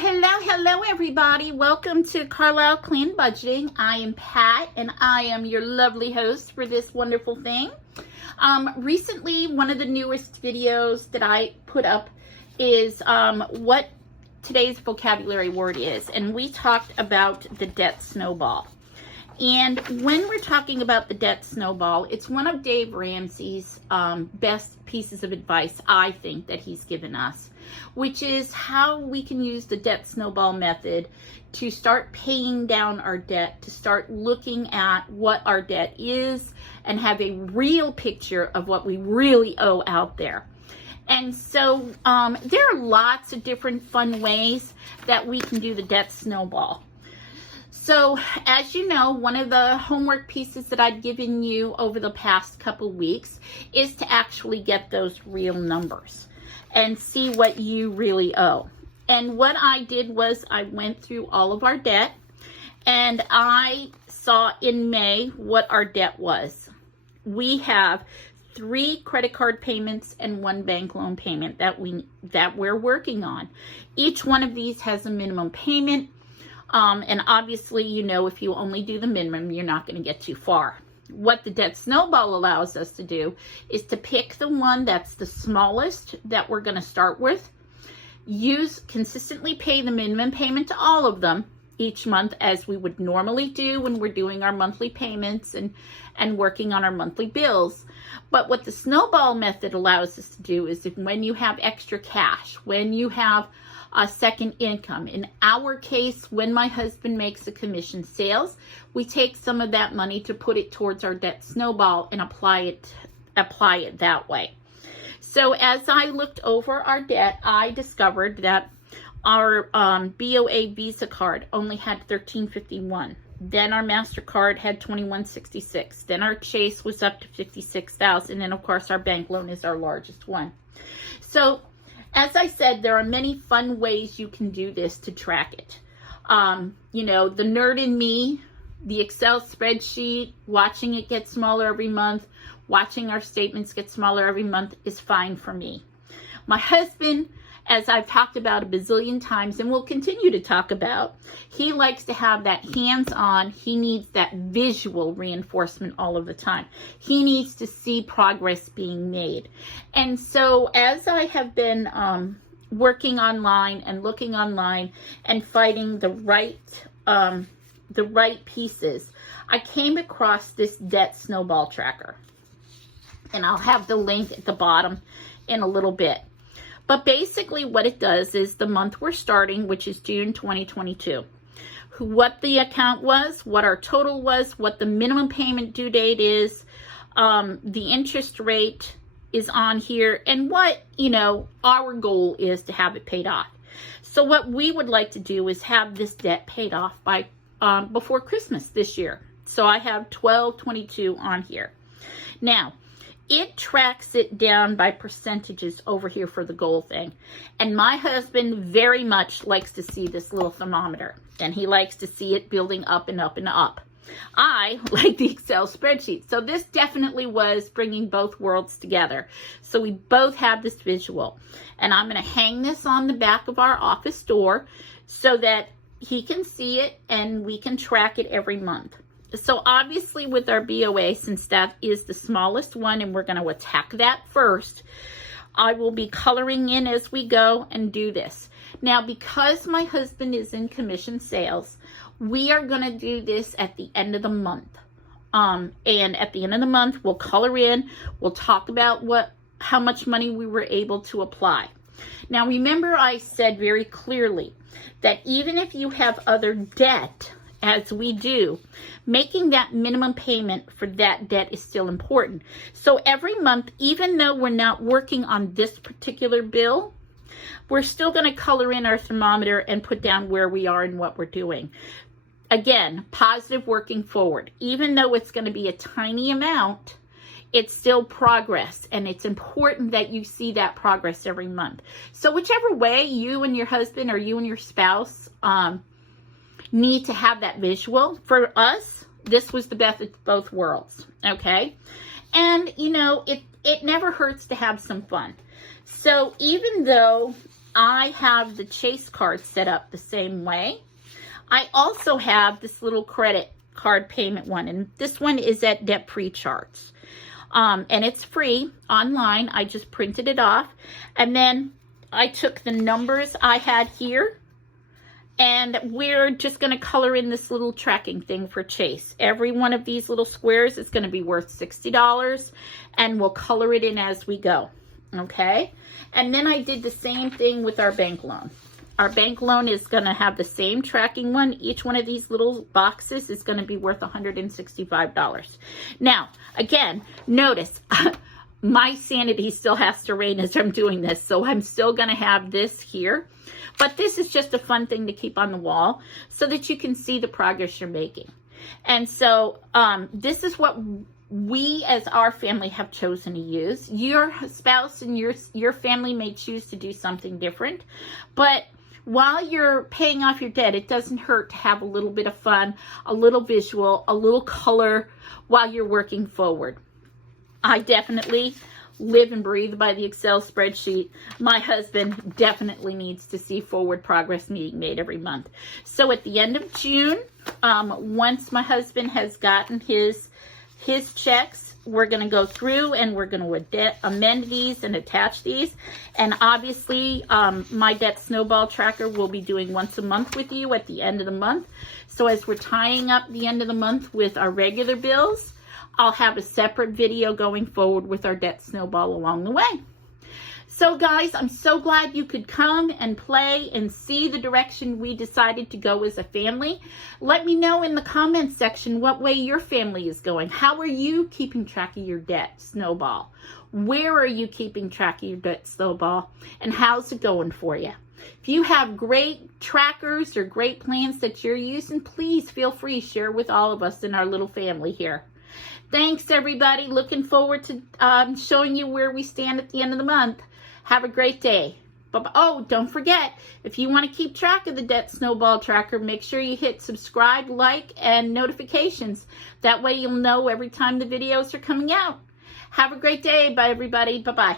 Hello, everybody. Welcome to Carlisle Clean Budgeting. I am Pat, and I am your lovely host for this wonderful thing. Recently, one of the newest videos that I put up is what today's vocabulary word is, and we talked about the debt snowball. And when we're talking about the debt snowball, it's one of Dave Ramsey's best pieces of advice, I think, that he's given us, which is how we can use the debt snowball method to start paying down our debt, to start looking at what our debt is and have a real picture of what we really owe out there. And so there are lots of different fun ways that we can do the debt snowball. So, as you know, one of the homework pieces that I've given you over the past couple weeks is to actually get those real numbers and see what you really owe. And what I did was I went through all of our debt, and I saw in May what our debt was. We have 3 credit card payments and 1 bank loan payment that we're working on. Each one of these has a minimum payment. And obviously, you know, if you only do the minimum, you're not going to get too far. What the debt snowball allows us to do is to pick the one that's the smallest that we're going to start with, consistently pay the minimum payment to all of them each month as we would normally do when we're doing our monthly payments and working on our monthly bills. But what the snowball method allows us to do is when you have extra cash, when you have a second income. In our case, when my husband makes a commission sales, we take some of that money to put it towards our debt snowball and apply it that way. So as I looked over our debt, I discovered that our BOA Visa card only had $13.51. Then our MasterCard had $21.66. Then our Chase was up to $56,000, and of course our bank loan is our largest one. So as I said, there are many fun ways you can do this to track it. You know, the nerd in me, the Excel spreadsheet, watching it get smaller every month, watching our statements get smaller every month is fine for me. My husband, as I've talked about a bazillion times and will continue to talk about, he likes to have that hands-on. He needs that visual reinforcement all of the time. He needs to see progress being made. And so as I have been working online and looking online and finding the right pieces, I came across this debt snowball tracker. And I'll have the link at the bottom in a little bit. But basically what it does is the month we're starting, which is June 2022, what the account was, what our total was, what the minimum payment due date is, the interest rate is on here, and what, you know, our goal is to have it paid off. So what we would like to do is have this debt paid off by before Christmas this year. So I have 12/22 on here. Now, it tracks it down by percentages over here for the goal thing. And my husband very much likes to see this little thermometer. And he likes to see it building up and up and up. I like the Excel spreadsheet. So this definitely was bringing both worlds together. So we both have this visual. And I'm going to hang this on the back of our office door so that he can see it and we can track it every month. So obviously with our BOA, since that is the smallest one and we're going to attack that first, I will be coloring in as we go and do this. Now, because my husband is in commission sales, we are going to do this at the end of the month. And at the end of the month, we'll color in, we'll talk about how much money we were able to apply. Now, remember I said very clearly that even if you have other debt, as we do, making that minimum payment for that debt is still important. So every month, even though we're not working on this particular bill, we're still going to color in our thermometer and put down where we are and what we're doing. Again, positive working forward. Even though it's going to be a tiny amount, it's still progress, and it's important that you see that progress every month. So whichever way you and your husband or you and your spouse need to have that visual. For us, this was the best of both worlds, okay? And, you know, it never hurts to have some fun. So even though I have the Chase card set up the same way. I also have this little credit card payment one, and this one is at Debt Pre-Charts. And it's free online. I just printed it off. And then I took the numbers I had here, and we're just going to color in this little tracking thing for Chase. Every one of these little squares is going to be worth $60, and we'll color it in as we go. Okay? And then I did the same thing with our bank loan. Our bank loan is going to have the same tracking one. Each one of these little boxes is going to be worth $165. Now, again, notice my sanity still has to reign as I'm doing this, so I'm still going to have this here. But this is just a fun thing to keep on the wall so that you can see the progress you're making. And so this is what we as our family have chosen to use. Your spouse and your family may choose to do something different, but while you're paying off your debt, it doesn't hurt to have a little bit of fun, a little visual, a little color while you're working forward. I definitely live and breathe by the Excel spreadsheet. My husband definitely needs to see forward progress being made every month. So at the end of June, once my husband has gotten his checks, we're going to go through and we're going to amend these and attach these. And obviously, my debt snowball tracker will be doing once a month with you at the end of the month. So as we're tying up the end of the month with our regular bills, I'll have a separate video going forward with our debt snowball along the way. So guys, I'm so glad you could come and play and see the direction we decided to go as a family. Let me know in the comments section what way your family is going. How are you keeping track of your debt snowball? Where are you keeping track of your debt snowball? And how's it going for you? If you have great trackers or great plans that you're using, please feel free to share with all of us in our little family here. Thanks, everybody. Looking forward to showing you where we stand at the end of the month. Have a great day. Bye-bye. Oh, don't forget, if you want to keep track of the Debt Snowball Tracker, make sure you hit subscribe, like, and notifications. That way you'll know every time the videos are coming out. Have a great day. Bye, everybody. Bye-bye.